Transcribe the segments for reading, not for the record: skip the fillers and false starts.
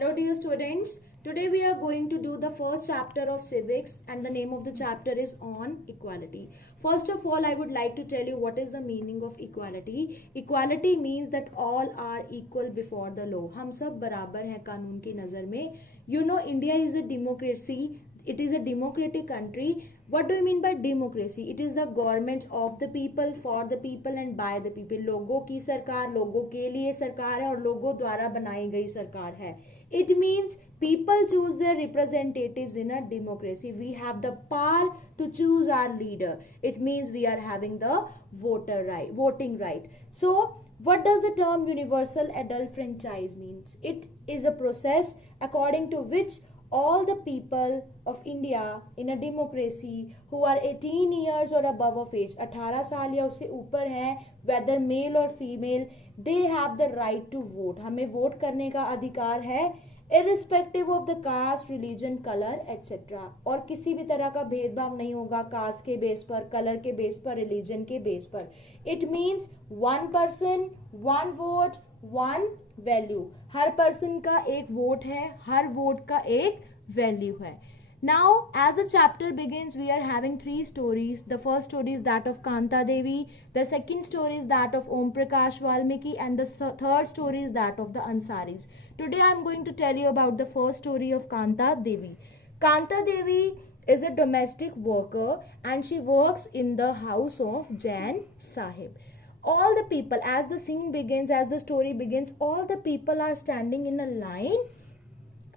Hello dear students, today we are going to do the first chapter of civics and the name of the chapter is on equality. First of all, I would like to tell you what is the meaning of equality. Equality means that all are equal before the law. हम सब बराबर हैं कानून की नज़र में. You know India is a democracy. It is a democratic country. What do you mean by democracy? It is the government of the people, for the people and by the people. लोगों की सरकार, लोगों के लिए सरकार है और लोगों द्वारा बनाई गई सरकार है. It means people choose their representatives in a democracy. We have the power to choose our leader. It means we are having the voting right. So what does the term universal adult franchise means? It is a process according to which all the people of India in a democracy who are 18 years or above of age, 18 साल या उससे ऊपर हैं, whether male or female, they have the right to vote. हमें vote करने का अधिकार है irrespective of the caste, religion, color, etc. और किसी भी तरह का भेदभाव नहीं होगा कास्ट के बेस पर, कलर के बेस पर, रिलीजन के बेस पर. It means one person, one vote, one value. हर पर्सन का एक वोट है, हर वोट का एक वैल्यू है. Now, as the chapter begins, we are having three stories. The first story is that of Kanta Devi. The second story is that of Om Prakash Valmiki, and the third story is that of the Ansaris. Today, I am going to tell you about the first story of Kanta Devi. Kanta Devi is a domestic worker, and she works in the house of Jain Sahib. All the people, as the scene begins, as the story begins, all the people are standing in a line,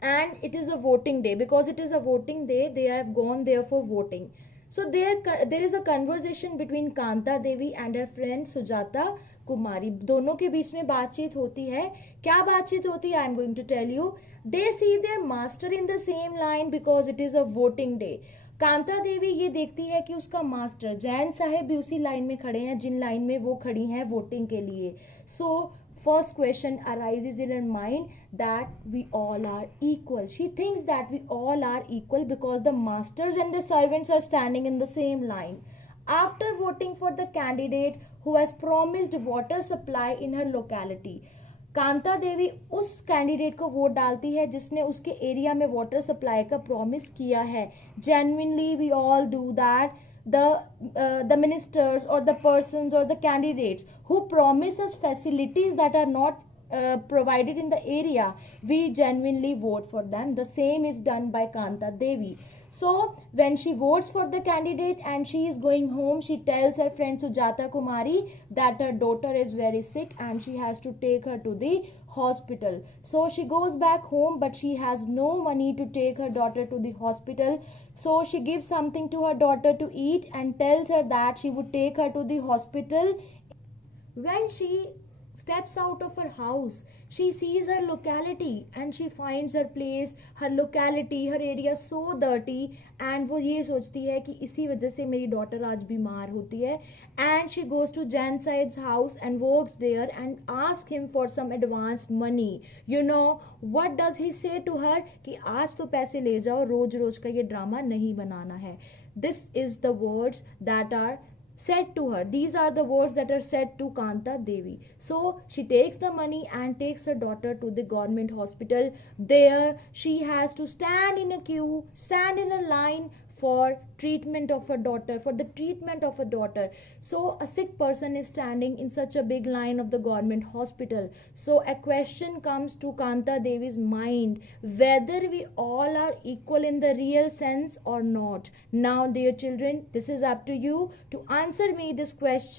and it is a voting day. Because it is a voting day, they have gone there for voting. So there is a conversation between Kanta Devi and her friend Sujata Kumari. दोनों के बीच में बातचीत होती है. क्या बातचीत होती है? I am going to tell you. They see their master in the same line because it is a voting day. Kanta Devi ये देखती है कि उसका मास्टर जैन साहब भी उसी लाइन में खड़े हैं जिन लाइन में वो खड़ी हैं वोटिंग के लिए. सो first question arises in her mind that we all are equal. She thinks that we all are equal because the masters and the servants are standing in the same line. After voting for the candidate who has promised water supply in her locality, Kanta Devi उस candidate को vote डालती है जिसने उसके area में water supply का promise किया है. Genuinely we all do that. The ministers or the persons or the candidates who promise us facilities that are not provided in the area, we genuinely vote for them. The same is done by Kanta Devi. So when she votes for the candidate and she is going home, she tells her friend Sujata Kumari that her daughter is very sick and she has to take her to the hospital. So she goes back home, but she has no money to take her daughter to the hospital. So she gives something to her daughter to eat and tells her that she would take her to the hospital. When she steps out of her house, she sees her locality and she finds her place, her locality, her area so dirty, and वो ये सोचती है कि इसी वजह से मेरी daughter आज बीमार होती है. And she goes to Jan Said's house and works there and asks him for some advance money. You know what does he say to her? कि आज तो पैसे ले जाओ, रोज रोज का ये ड्रामा नहीं बनाना है. This is the words that are said to her. These are the words that are said to Kanta Devi. So she takes the money and takes her daughter to the government hospital. There she has to stand in a queue, stand in a line for treatment of her daughter, for the treatment of her daughter. So a sick person is standing in such a big line of the government hospital. So a question comes to Kanta Devi's mind, whether we all are equal in the real sense or not. Now dear children, this is up to you to answer me this question.